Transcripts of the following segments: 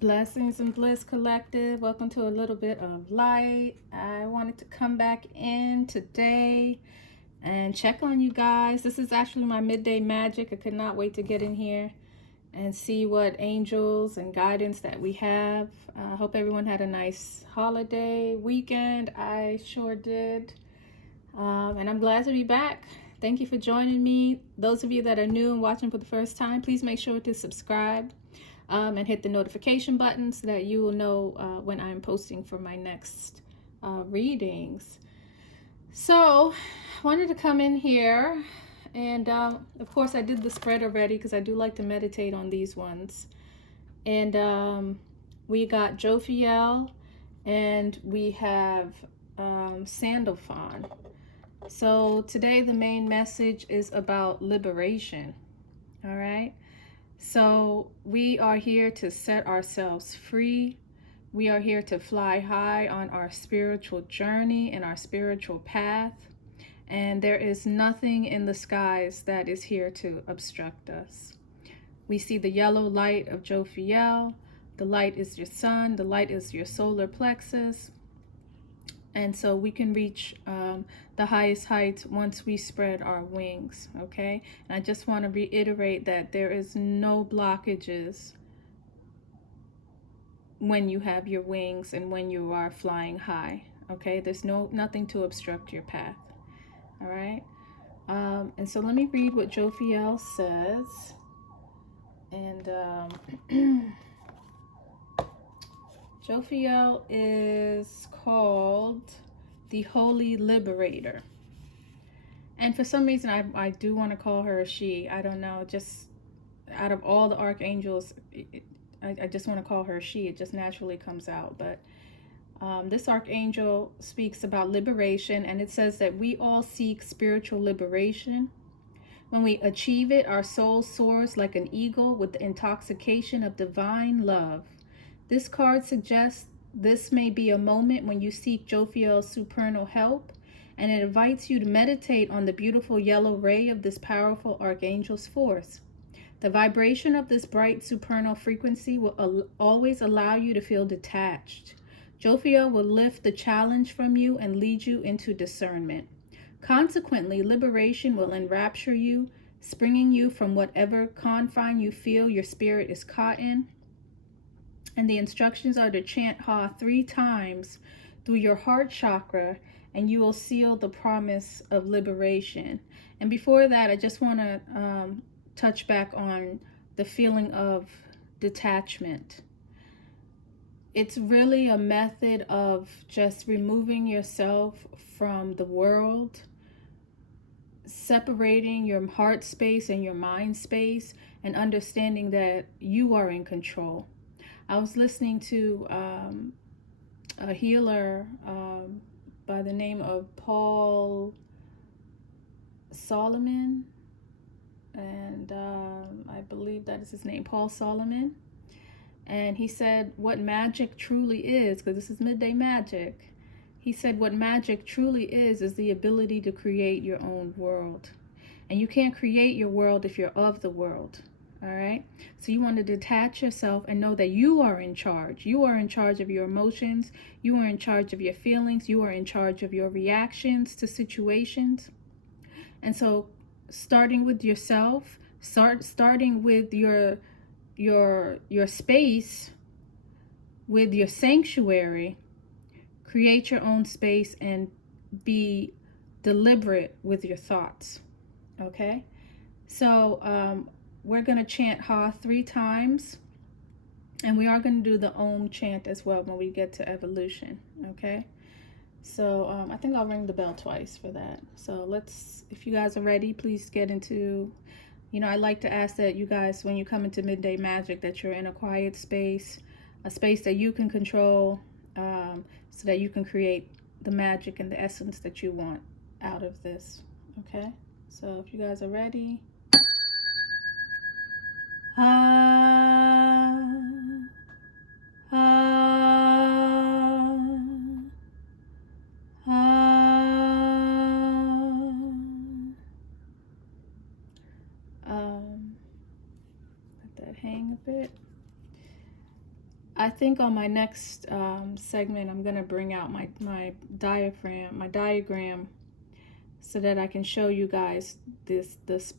Blessings and bliss collective. Welcome to a little bit of light. I wanted to come back in today and check on you guys. This is actually my midday magic. I could not wait to get in here and see what angels and guidance that we have. I hope everyone had a nice holiday weekend. I sure did. And I'm glad to be back. Thank you for joining me. Those of you that are new and watching for the first time, please make sure to subscribe and hit the notification button so that you will know when I'm posting for my next readings. So I wanted to come in here, and of course I did the spread already because I do like to meditate on these ones. And we got Jophiel and we have Sandalphon. So today the main message is about liberation. All right. So we are here to set ourselves free. We are here to fly high on our spiritual journey and our spiritual path. And there is nothing in the skies that is here to obstruct us. We see the yellow light of Jophiel. The light is your sun. The light is your solar plexus. And so we can reach the highest heights once we spread our wings, okay? And I just want to reiterate that there is no blockages when you have your wings and when you are flying high, okay? There's nothing to obstruct your path, all right? And so let me read what Jophiel says. And Jophiel is called the Holy Liberator. And for some reason, I do want to call her a she. I don't know. Just out of all the archangels, I just want to call her a she. It just naturally comes out. But this archangel speaks about liberation. And it says that we all seek spiritual liberation. When we achieve it, our soul soars like an eagle with the intoxication of divine love. This card suggests this may be a moment when you seek Jophiel's supernal help, and it invites you to meditate on the beautiful yellow ray of this powerful archangel's force. The vibration of this bright supernal frequency will always allow you to feel detached. Jophiel will lift the challenge from you and lead you into discernment. Consequently, liberation will enrapture you, springing you from whatever confine you feel your spirit is caught in. And the instructions are to chant Ha 3 times through your heart chakra, and you will seal the promise of liberation. And before that, I just want to touch back on the feeling of detachment. It's really a method of just removing yourself from the world, separating your heart space and your mind space, and understanding that you are in control. I was listening to a healer by the name of Paul Solomon, and I believe that is his name, Paul Solomon. And he said what magic truly is, because this is midday magic. He said what magic truly is the ability to create your own world. And you can't create your world if you're of the world. All right. So you want to detach yourself and know that you are in charge. You are in charge of your emotions. You are in charge of your feelings. You are in charge of your reactions to situations. And so starting with yourself, starting with your space, with your sanctuary, create your own space and be deliberate with your thoughts. Okay. So, we're going to chant Ha 3 times, and we are going to do the Om chant as well when we get to evolution, okay? So I think I'll ring the bell twice for that. So let's, if you guys are ready, please get into, I like to ask that you guys, when you come into Midday Magic, that you're in a quiet space, a space that you can control, so that you can create the magic and the essence that you want out of this, okay? So if you guys are ready. Ha, ha, ha. Let that hang a bit. I think on my next segment, I'm going to bring out my diagram, so that I can show you guys this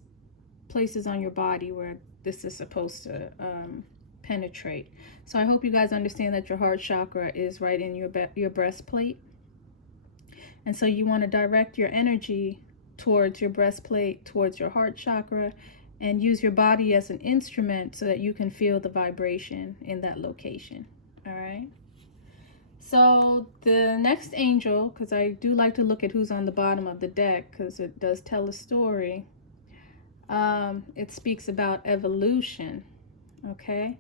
places on your body where this is supposed to penetrate. So I hope you guys understand that your heart chakra is right in your breastplate. And so you want to direct your energy towards your breastplate, towards your heart chakra, and use your body as an instrument so that you can feel the vibration in that location. All right. So the next angel, because I do like to look at who's on the bottom of the deck, because it does tell a story. It speaks about evolution. Okay.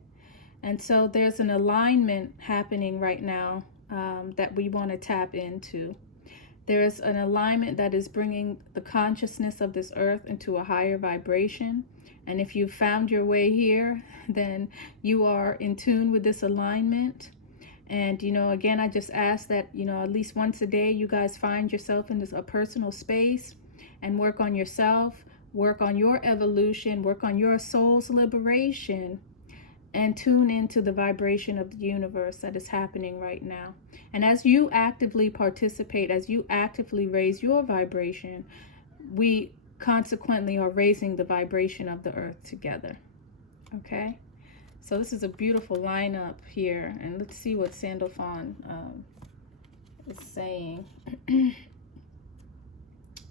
And so there's an alignment happening right now that we want to tap into. There's an alignment that is bringing the consciousness of this earth into a higher vibration. And if you found your way here, then you are in tune with this alignment. And, you know, again, I just ask that, you know, at least once a day, you guys find yourself in a personal space and work on yourself, work on your evolution, work on your soul's liberation, and tune into the vibration of the universe that is happening right now. And as you actively participate, as you actively raise your vibration, we consequently are raising the vibration of the earth together. Okay? So this is a beautiful lineup here. And let's see what Sandalphon is saying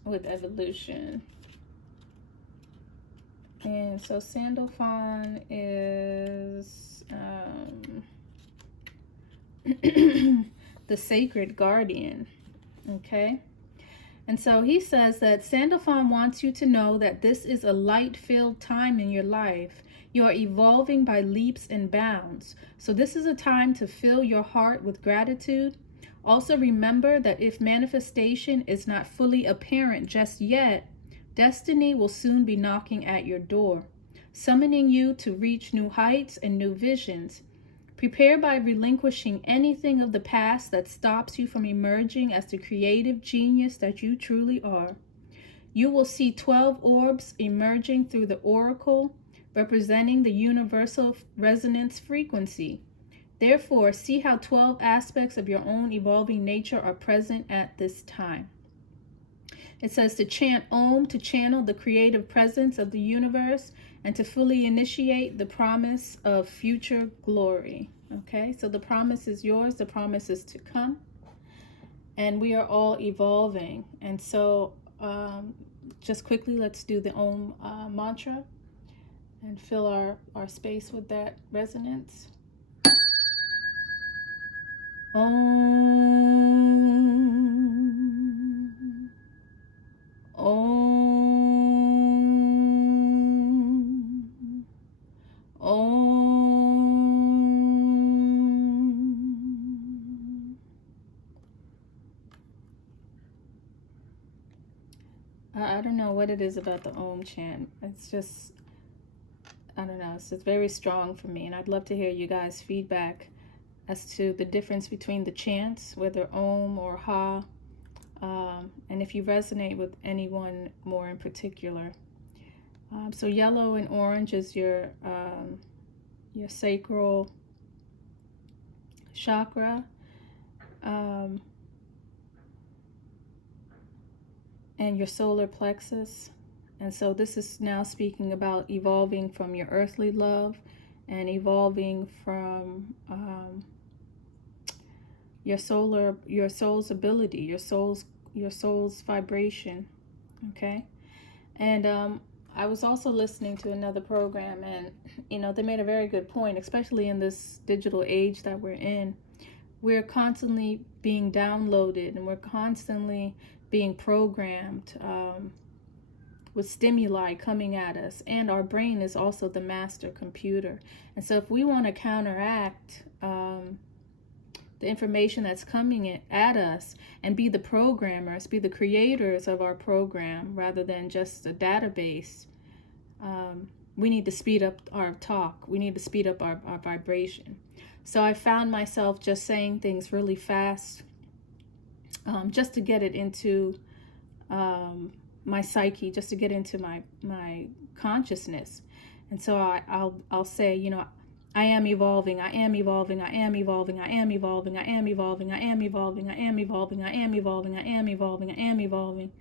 with evolution. And so Sandalphon is the sacred guardian. Okay. And so he says that Sandalphon wants you to know that this is a light-filled time in your life. You are evolving by leaps and bounds. So this is a time to fill your heart with gratitude. Also remember that if manifestation is not fully apparent just yet, destiny will soon be knocking at your door, summoning you to reach new heights and new visions. Prepare by relinquishing anything of the past that stops you from emerging as the creative genius that you truly are. You will see 12 orbs emerging through the oracle, representing the universal resonance frequency. Therefore, see how 12 aspects of your own evolving nature are present at this time. It says to chant Om to channel the creative presence of the universe and to fully initiate the promise of future glory. Okay, so the promise is yours, the promise is to come, and we are all evolving. And so just quickly, let's do the Om mantra and fill our space with that resonance. Om. Om. Om. I don't know what it is about the Om chant. It's just, I don't know, it's just very strong for me. And I'd love to hear you guys' feedback as to the difference between the chants, whether Om or Ha. And if you resonate with anyone more in particular. So yellow and orange is your sacral chakra. And your solar plexus. And so this is now speaking about evolving from your earthly love and evolving from your soul's ability, your soul's vibration. Okay. And I was also listening to another program, and you know, they made a very good point, especially in this digital age that we're in. We're constantly being downloaded and we're constantly being programmed with stimuli coming at us, and our brain is also the master computer. And so if we want to counteract the information that's coming at us and be the programmers, be the creators of our program rather than just a database, we need to speed up our talk. We need to speed up our vibration. So I found myself just saying things really fast, just to get it into my psyche, just to get into my consciousness. And so I'll say, you know, I am evolving, I am evolving, I am evolving, I am evolving, I am evolving, I am evolving, I am evolving, I am evolving, I am evolving, I am evolving.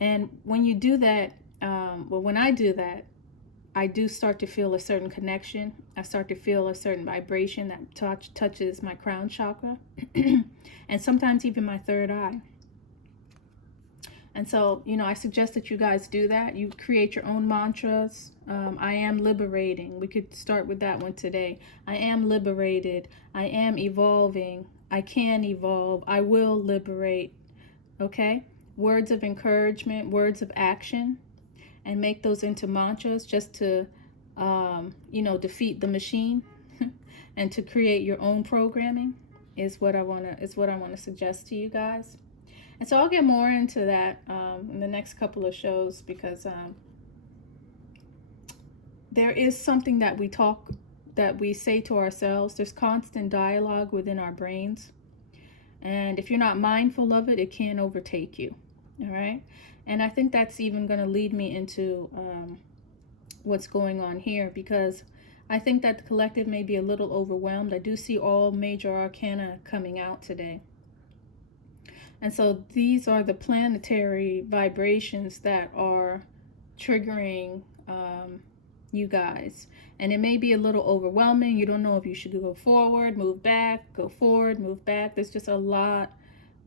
And when you do that, well, when I do that, I do start to feel a certain connection. I start to feel a certain vibration that touches my crown chakra and sometimes even my third eye. And so, you know, I suggest that you guys do that. You create your own mantras. I am liberating. We could start with that one today. I am liberated. I am evolving. I can evolve. I will liberate. Okay? Words of encouragement, words of action, and make those into mantras just to, you know, defeat the machine and to create your own programming is what I want to suggest to you guys. And so I'll get more into that in the next couple of shows, because there is something that we say to ourselves. There's constant dialogue within our brains. And if you're not mindful of it, it can overtake you. All right. And I think that's even going to lead me into what's going on here, because I think that the collective may be a little overwhelmed. I do see all major arcana coming out today. And so these are the planetary vibrations that are triggering you guys. And it may be a little overwhelming. You don't know if you should go forward, move back, go forward, move back. There's just a lot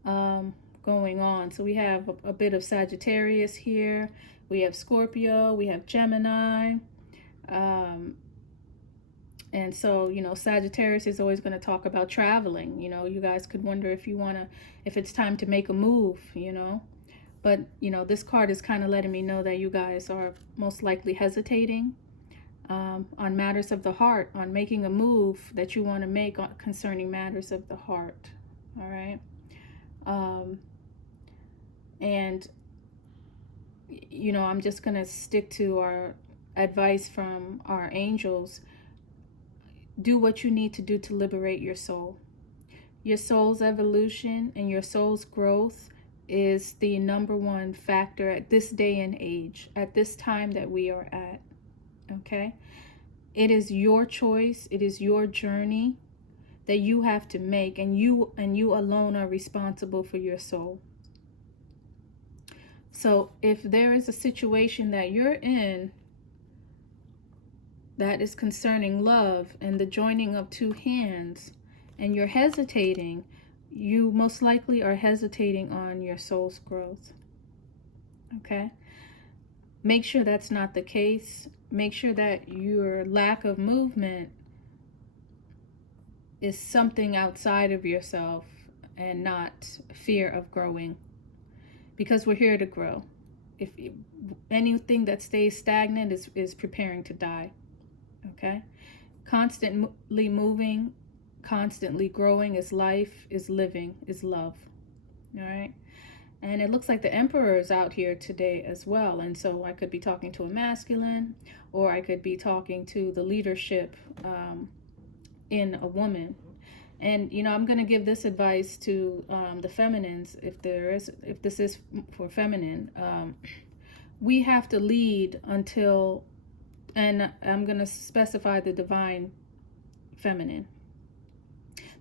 going on. So we have a bit of Sagittarius here. We have Scorpio. We have Gemini. And so, you know, Sagittarius is always going to talk about traveling. You know, you guys could wonder if it's time to make a move, you know. But, you know, this card is kind of letting me know that you guys are most likely hesitating on matters of the heart, on making a move that you want to make concerning matters of the heart. All right. And, you know, I'm just going to stick to our advice from our angels. Do what you need to do to liberate your soul. Your soul's evolution and your soul's growth is the #1 factor at this day and age, at this time that we are at. Okay? It is your choice. It is your journey that you have to make, and you alone are responsible for your soul. So if there is a situation that you're in that is concerning love and the joining of two hands, and you're hesitating, you most likely are hesitating on your soul's growth. Okay? Make sure that's not the case. Make sure that your lack of movement is something outside of yourself and not fear of growing. Because we're here to grow. If anything that stays stagnant is preparing to die. Okay? Constantly moving, constantly growing is life, is living, is love. All right? And it looks like the Emperor is out here today as well. And so I could be talking to a masculine, or I could be talking to the leadership in a woman. And, you know, I'm going to give this advice to the feminines, if this is for feminine. We have to lead until, and I'm going to specify the divine feminine.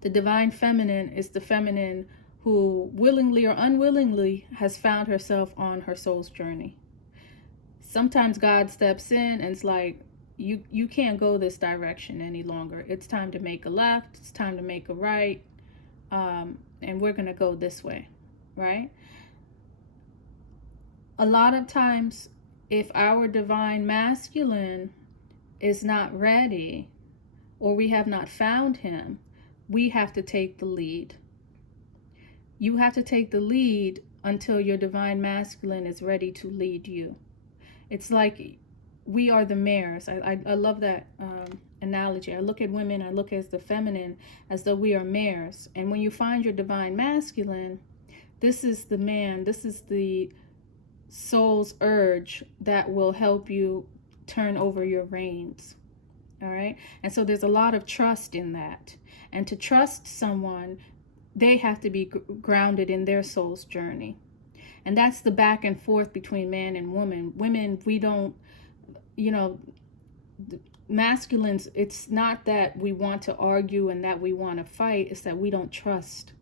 The divine feminine is the feminine who willingly or unwillingly has found herself on her soul's journey. Sometimes God steps in and it's like, you can't go this direction any longer. It's time to make a left. It's time to make a right. And we're going to go this way, right? A lot of times, if our divine masculine is not ready, or we have not found him, we have to take the lead. You have to take the lead until your divine masculine is ready to lead you. It's like we are the mares. I love that analogy. I look at women, I look at the feminine as though we are mares. And when you find your divine masculine, this is the man, this is the soul's urge that will help you turn over your reins. All right? And so there's a lot of trust in that. And to trust someone, they have to be grounded in their soul's journey. And that's the back and forth between man and woman. Women, we don't, you know, masculines, it's not that we want to argue and that we want to fight. It's that we don't trust.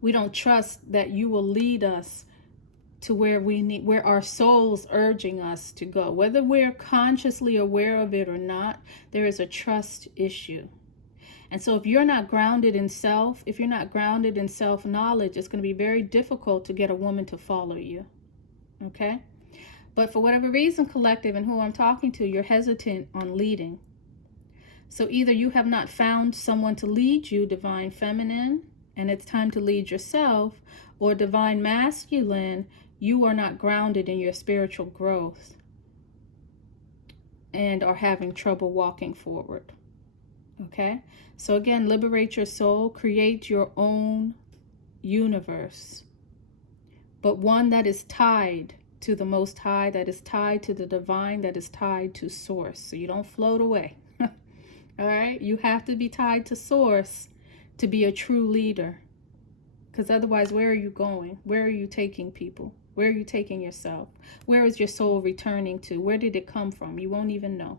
We don't trust that you will lead us to where we need, where our soul's urging us to go. Whether we're consciously aware of it or not, there is a trust issue. And so if you're not grounded in self, if you're not grounded in self-knowledge, it's going to be very difficult to get a woman to follow you. Okay? But for whatever reason, collective, and who I'm talking to, you're hesitant on leading. So either you have not found someone to lead you, divine feminine, and it's time to lead yourself, or divine masculine, you are not grounded in your spiritual growth and are having trouble walking forward. Okay? So again, liberate your soul, create your own universe, but one that is tied to the Most High, that is tied to the divine, that is tied to source. So you don't float away. All right? You have to be tied to source to be a true leader. Because otherwise, where are you going? Where are you taking people? Where are you taking yourself? Where is your soul returning to? Where did it come from? You won't even know.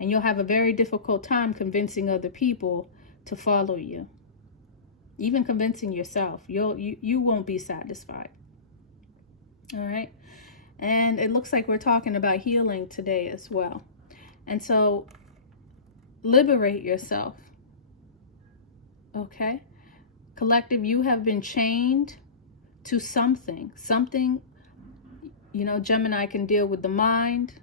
And you'll have a very difficult time convincing other people to follow you. Even convincing yourself. You won't be satisfied. All right? And it looks like we're talking about healing today as well. And so, liberate yourself. Okay? Collective, you have been chained to something. Something, you know, Gemini can deal with the mind.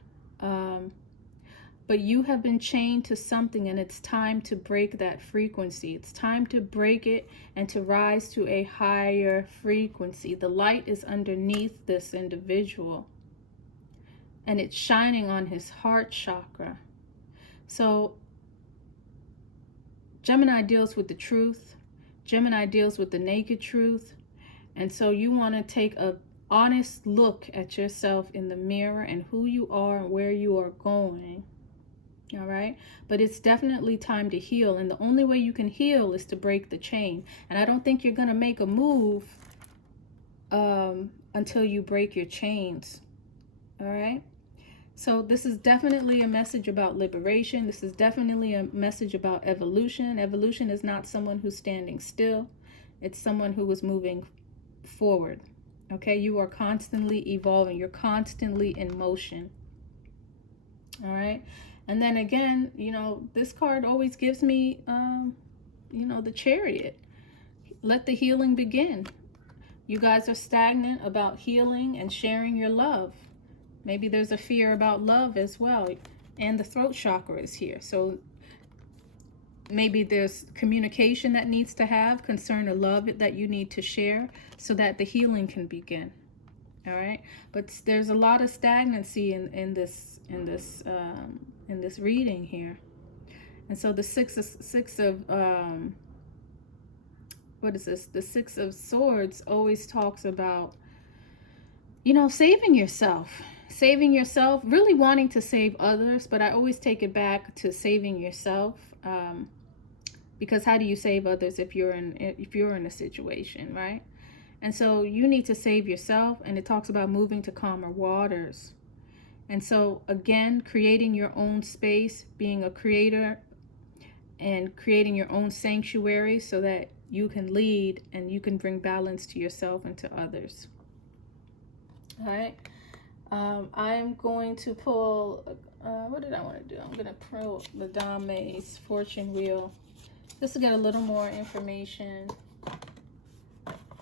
But you have been chained to something, and it's time to break that frequency. It's time to break it and to rise to a higher frequency. The light is underneath this individual, and it's shining on his heart chakra. So Gemini deals with the truth. Gemini deals with the naked truth. And so you want to take a honest look at yourself in the mirror and who you are and where you are going. All right? But it's definitely time to heal. And the only way you can heal is to break the chain. And I don't think you're going to make a move until you break your chains. All right? So this is definitely a message about liberation. This is definitely a message about evolution. Evolution is not someone who's standing still. It's someone who is moving forward. Okay? You are constantly evolving. You're constantly in motion. All right? And then again, you know, this card always gives me, you know, the Chariot. Let the healing begin. You guys are stagnant about healing and sharing your love. Maybe there's a fear about love as well. And the throat chakra is here. So maybe there's communication that needs to have, concern or love that you need to share so that the healing can begin. All right. But there's a lot of stagnancy in this reading here. And so the six of what is this? The Six of Swords always talks about, you know, saving yourself, really wanting to save others. But I always take it back to saving yourself, because how do you save others if you're in a situation, right? And so you need to save yourself. And it talks about moving to calmer waters. And so again, creating your own space, being a creator, and creating your own sanctuary so that you can lead and you can bring balance to yourself and to others. All right. I'm going to pull, what did I want to do? I'm going to pull the Dame's Fortune Wheel just to get a little more information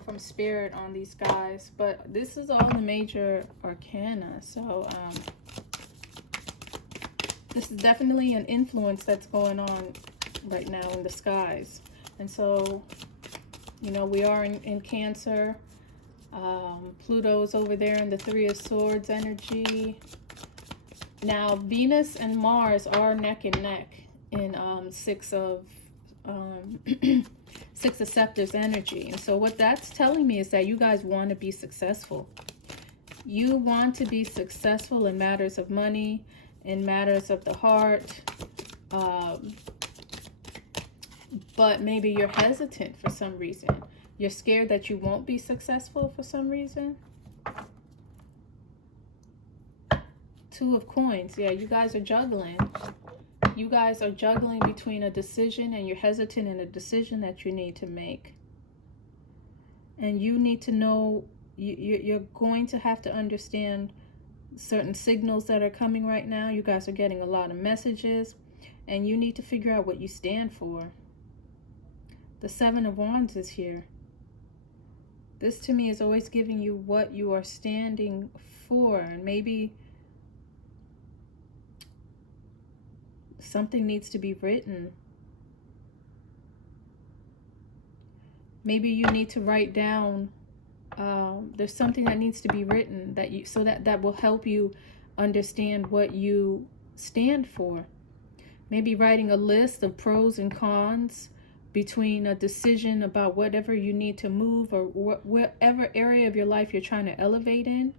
from Spirit on these guys. But this is all the major arcana. So this is definitely an influence that's going on right now in the skies. And so, you know, we are in Cancer. Pluto's over there in the Three of Swords energy. Now, Venus and Mars are neck and neck in Six of Scepters energy. And so what that's telling me is that you guys want to be successful. You want to be successful in matters of money, in matters of the heart. But maybe you're hesitant for some reason. You're scared that you won't be successful for some reason. Two of Coins. Yeah, you guys are juggling. You guys are juggling between a decision, and you're hesitant in a decision that you need to make. And you need to know, you're going to have to understand certain signals that are coming right now. You guys are getting a lot of messages, and you need to figure out what you stand for. The Seven of Wands is here. This to me is always giving you what you are standing for. And maybe something needs to be written. Maybe you need to write down, there's something that needs to be written that you, so that will help you understand what you stand for. Maybe writing a list of pros and cons between a decision about whatever you need to move, or whatever area of your life you're trying to elevate in.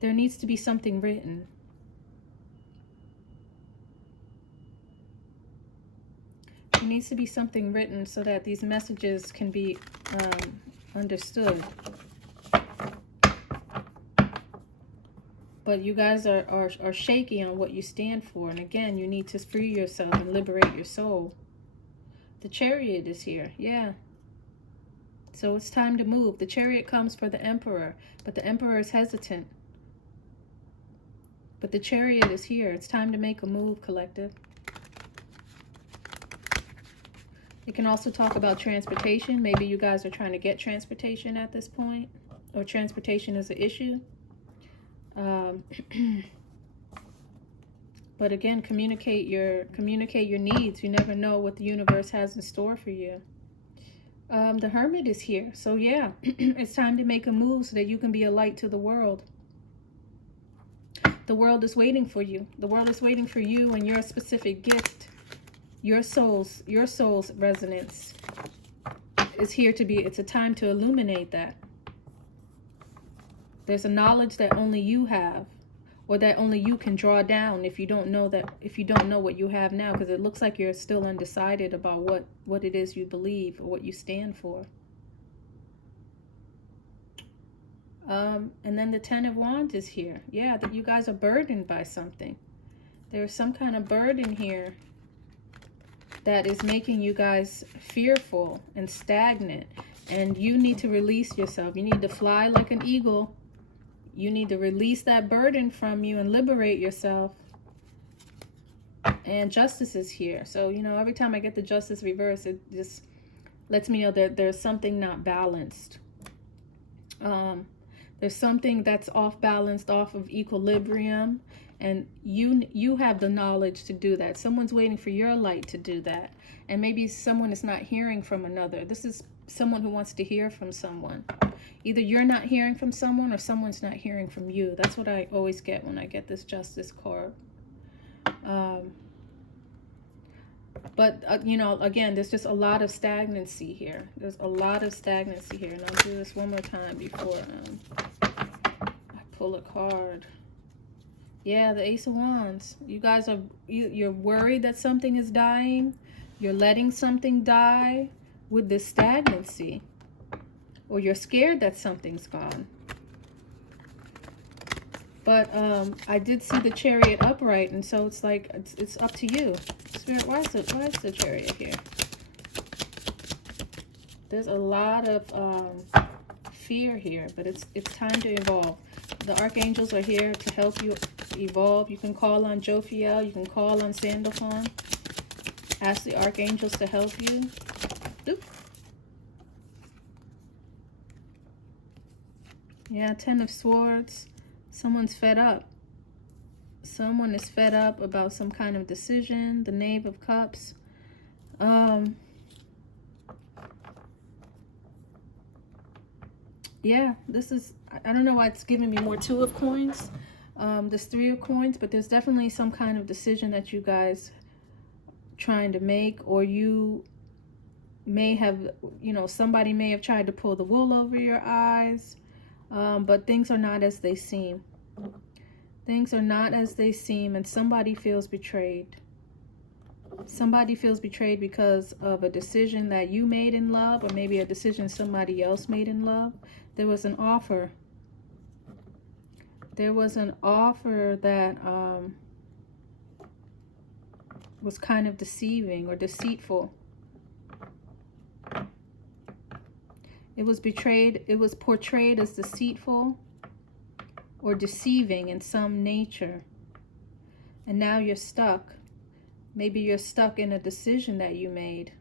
There needs to be something written. There needs to be something written so that these messages can be understood. But you guys are shaky on what you stand for. And again, you need to free yourself and liberate your soul. The Chariot is here. Yeah. So it's time to move. The Chariot comes for the Emperor, but the Emperor is hesitant. But the Chariot is here. It's time to make a move, collective. It can also talk about transportation. Maybe you guys are trying to get transportation at this point, or transportation is an issue. But again, communicate your needs. You never know what the universe has in store for you. The Hermit is here. So yeah, it's time to make a move so that you can be a light to the world. The world is waiting for you. The world is waiting for you and your specific gift. Your soul's resonance is here to be. It's a time to illuminate that. There's a knowledge that only you have, or that only you can draw down if you don't know that, if you don't know what you have now, because it looks like you're still undecided about what it is you believe or what you stand for. And then the Ten of Wands is here. Yeah, that you guys are burdened by something. There's some kind of burden here that is making you guys fearful and stagnant. And you need to release yourself. You need to fly like an eagle. You need to release that burden from you and liberate yourself. And Justice is here. So, you know, every time I get the Justice reverse, it just lets me know that there's something not balanced. There's something that's off balanced, off of equilibrium. And you have the knowledge to do that. Someone's waiting for your light to do that. And maybe someone is not hearing from another. This is someone who wants to hear from someone. Either you're not hearing from someone or someone's not hearing from you. That's what I always get when I get this Justice card. But, you know, again, there's just a lot of stagnancy here. There's a lot of stagnancy here. And I'll do this one more time before I pull a card. Yeah, the Ace of Wands. You guys are, you're worried that something is dying. You're letting something die with this stagnancy. Or you're scared that something's gone. But I did see the Chariot upright, and so it's like, it's up to you. Spirit, why is the Chariot here? There's a lot of fear here, but it's time to evolve. The Archangels are here to help you evolve. You can call on Jophiel. You can call on Sandalphon. Ask the Archangels to help you. Oop. Yeah, Ten of Swords. Someone's fed up. Someone is fed up about some kind of decision. The Knave of Cups. Yeah, this is, I don't know why it's giving me more Two of Coins. There's Three of Coins, but there's definitely some kind of decision that you guys trying to make, or you may have, you know, somebody may have tried to pull the wool over your eyes, but things are not as they seem. Things are not as they seem, and somebody feels betrayed. Somebody feels betrayed because of a decision that you made in love, or maybe a decision somebody else made in love. There was an offer. there was an offer that was kind of deceiving or deceitful. It was portrayed as deceitful or deceiving in some nature. And now you're stuck. Maybe you're stuck in a decision that you made.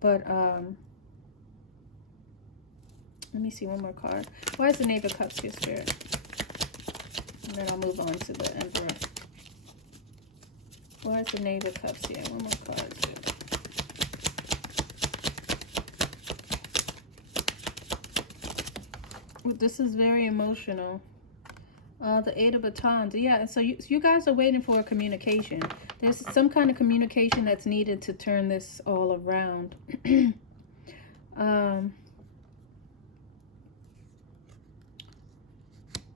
But let me see one more card. Why is the Knave of Cups here, Spirit? And then I'll move on to the Emperor. Why is the Knave of Cups here? One more card, Spirit. This is very emotional. The Eight of Batons. Yeah, so you guys are waiting for a communication. There's some kind of communication that's needed to turn this all around.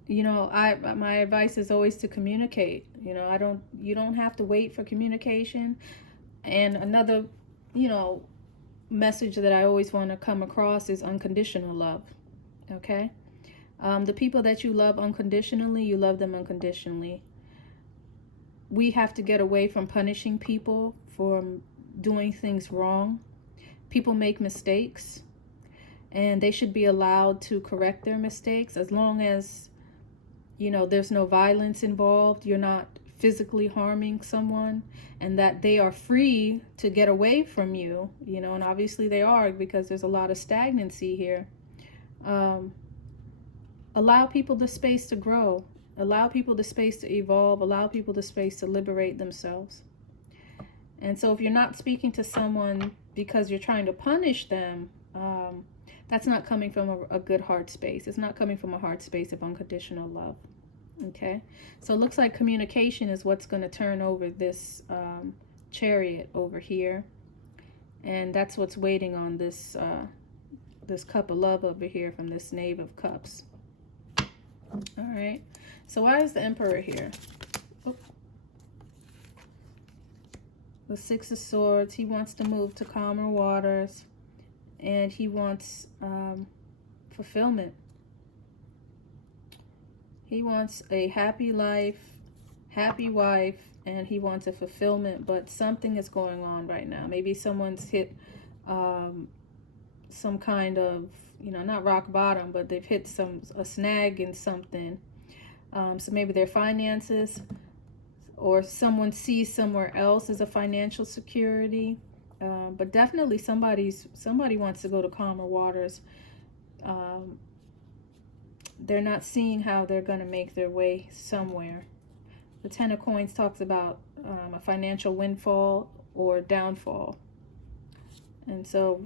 You know, my advice is always to communicate. You know, you don't have to wait for communication. And another, you know, message that I always want to come across is unconditional love. Okay? The people that you love unconditionally, you love them unconditionally. We have to get away from punishing people for doing things wrong. People make mistakes, and they should be allowed to correct their mistakes as long as, you know, there's no violence involved. You're not physically harming someone, and that they are free to get away from you, you know, and obviously they are, because there's a lot of stagnancy here. Allow people the space to grow. Allow people the space to evolve. Allow people the space to liberate themselves. And so if you're not speaking to someone because you're trying to punish them, that's not coming from a good heart space. It's not coming from a heart space of unconditional love. Okay? So it looks like communication is what's going to turn over this Chariot over here. And that's what's waiting on this this Cup of Love over here from this Knave of Cups. All right. So why is the Emperor here? Oop. The Six of Swords. He wants to move to calmer waters, and he wants fulfillment. He wants a happy life, happy wife, and he wants a fulfillment. But something is going on right now. Maybe someone's hit some kind of, you know, not rock bottom, but they've hit a snag in something. So maybe their finances, or someone sees somewhere else as a financial security. But definitely somebody wants to go to calmer waters. They're not seeing how they're going to make their way somewhere. The Ten of Coins talks about a financial windfall or downfall. And so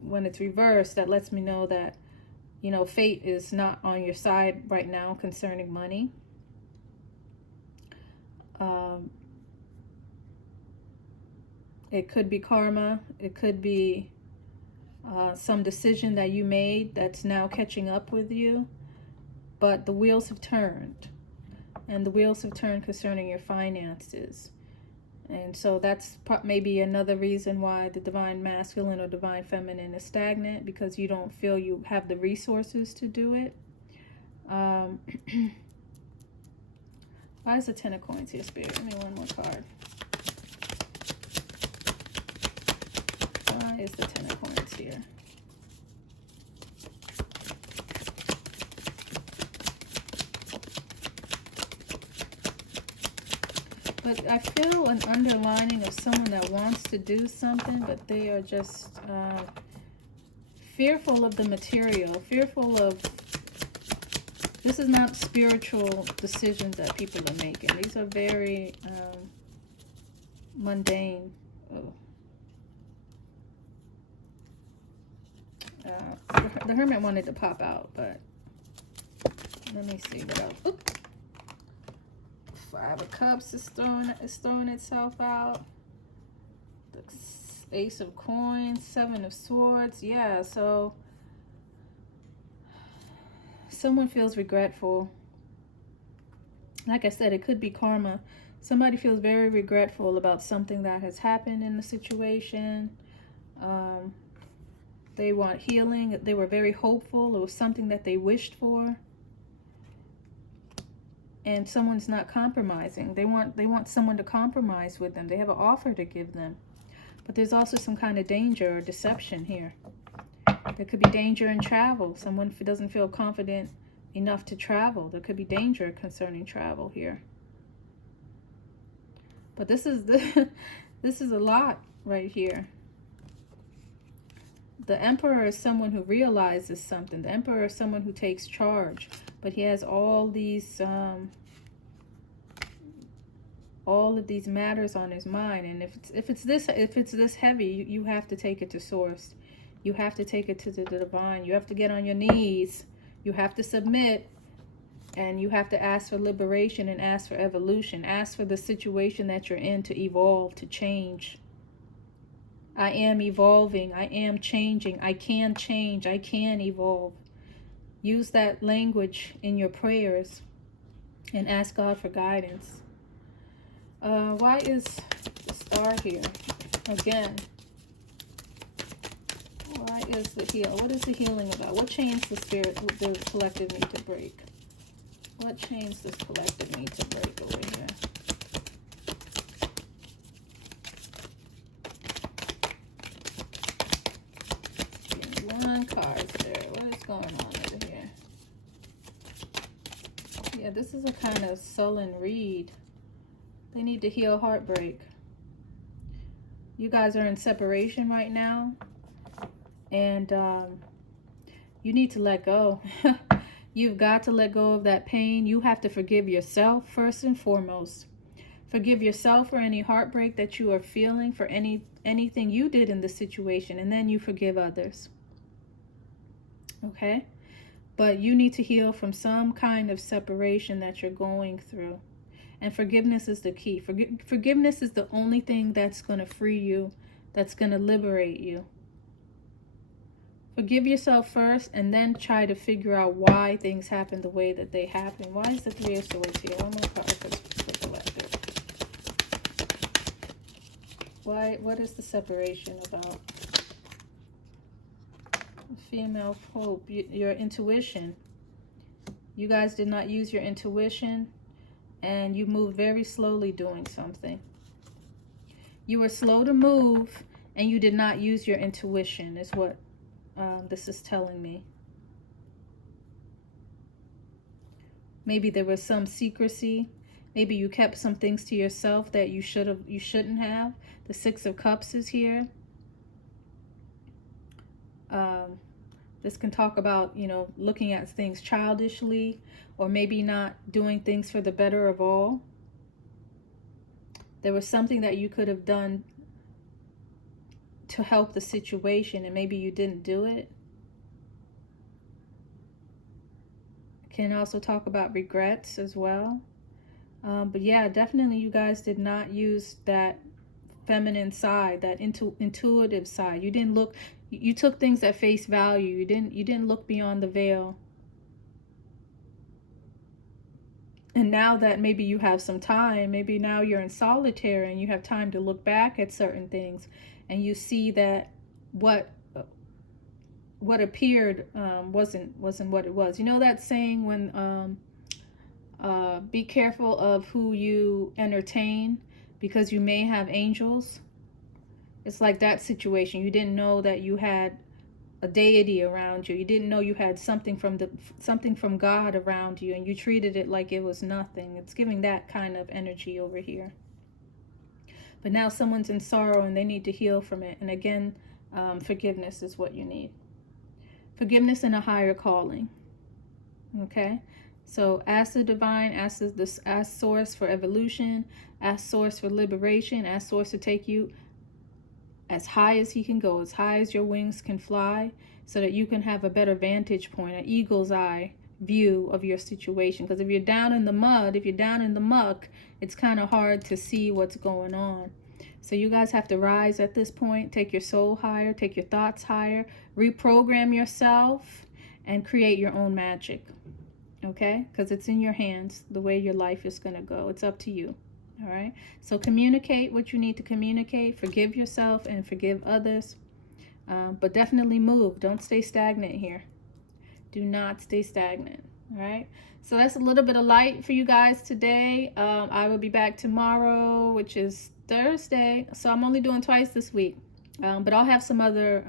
when it's reversed, that lets me know that, you know, fate is not on your side right now concerning money. It could be karma. It could be some decision that you made that's now catching up with you. But the wheels have turned. And the wheels have turned concerning your finances. And so that's maybe another reason why the Divine Masculine or Divine Feminine is stagnant, because you don't feel you have the resources to do it. Why is the Ten of Coins here, Spirit? Give me one more card. Why is the Ten of Coins here? But I feel an underlining of someone that wants to do something, but they are just fearful of the material, fearful of... This is not spiritual decisions that people are making. These are very mundane. Oh. The Hermit wanted to pop out, but let me see what else. Oop. Five of Cups is throwing itself out. The Ace of Coins, Seven of Swords. Yeah, so someone feels regretful. Like I said, it could be karma. Somebody feels very regretful about something that has happened in the situation. They want healing. They were very hopeful. It was something that they wished for. And someone's not compromising. They want someone to compromise with them. They have an offer to give them. But there's also some kind of danger or deception here. There could be danger in travel. Someone doesn't feel confident enough to travel. There could be danger concerning travel here. But this is this is a lot right here. The Emperor is someone who realizes something. The Emperor is someone who takes charge, but he has all of these matters on his mind. And if it's this heavy, you have to take it to source. You have to take it to the divine. You have to get on your knees. You have to submit, and you have to ask for liberation and ask for evolution. Ask for the situation that you're in to evolve, to change. I am evolving. I am changing. I can change. I can evolve. Use that language in your prayers and ask God for guidance. Why is the star here? Again, why is the heal? What is the healing about? What chains the spirit, the collective need to break? What chains does collective need to break over here? One card there. What is going on over here? Yeah, this is a kind of sullen read. They need to heal heartbreak. You guys are in separation right now. And you need to let go. You've got to let go of that pain. You have to forgive yourself first and foremost. Forgive yourself for any heartbreak that you are feeling, for anything you did in the situation, and then you forgive others. Okay? But you need to heal from some kind of separation that you're going through. And forgiveness is the key. Forgiveness is the only thing that's going to free you, that's going to liberate you. Forgive yourself first, and then try to figure out why things happen the way that they happen. Why is the Three of Swords here? One more card for the collective. What is the separation about? Female Pope, your intuition. You guys did not use your intuition, and you moved very slowly doing something. You were slow to move, and you did not use your intuition, is what this is telling me. Maybe there was some secrecy. Maybe you kept some things to yourself that you shouldn't have. The Six of Cups is here. This can talk about, you know, looking at things childishly, or maybe not doing things for the better of all. There was something that you could have done to help the situation, and maybe you didn't do it. Can also talk about regrets as well. But yeah, definitely you guys did not use that feminine side, that intuitive side. You didn't look, you took things at face value. You didn't look beyond the veil. And now that maybe you have some time, maybe now you're in solitary and you have time to look back at certain things, and you see that what appeared wasn't what it was. You know that saying when be careful of who you entertain, because you may have angels. It's like that situation. You didn't know that you had a deity around you. You didn't know you had something from God around you, and you treated it like it was nothing. It's giving that kind of energy over here. But now someone's in sorrow and they need to heal from it. And again, forgiveness is what you need. Forgiveness and a higher calling. Okay? So ask the divine, ask source for evolution, ask source for liberation, ask source to take you as high as he can go, as high as your wings can fly, so that you can have a better vantage point, an eagle's eye view of your situation. Because if you're down in the mud, if you're down in the muck, it's kind of hard to see what's going on. So you guys have to rise at this point, take your soul higher, take your thoughts higher, reprogram yourself, and create your own magic. Okay? Because it's in your hands, the way your life is going to go. It's up to you. All right? So communicate what you need to communicate. Forgive yourself and forgive others. But definitely move. Don't stay stagnant here. Do not stay stagnant. All right. So that's a little bit of light for you guys today. I will be back tomorrow, which is Thursday. So I'm only doing twice this week. But I'll have some other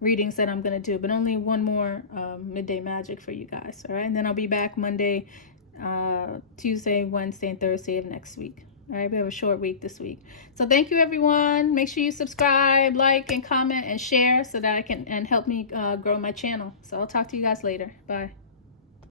readings that I'm going to do. But only one more midday magic for you guys. All right. And then I'll be back Monday, Tuesday, Wednesday, and Thursday of next week. All right, we have a short week this week. So thank you, everyone. Make sure you subscribe, like, and comment, and share so that I can help me grow my channel. So I'll talk to you guys later. Bye.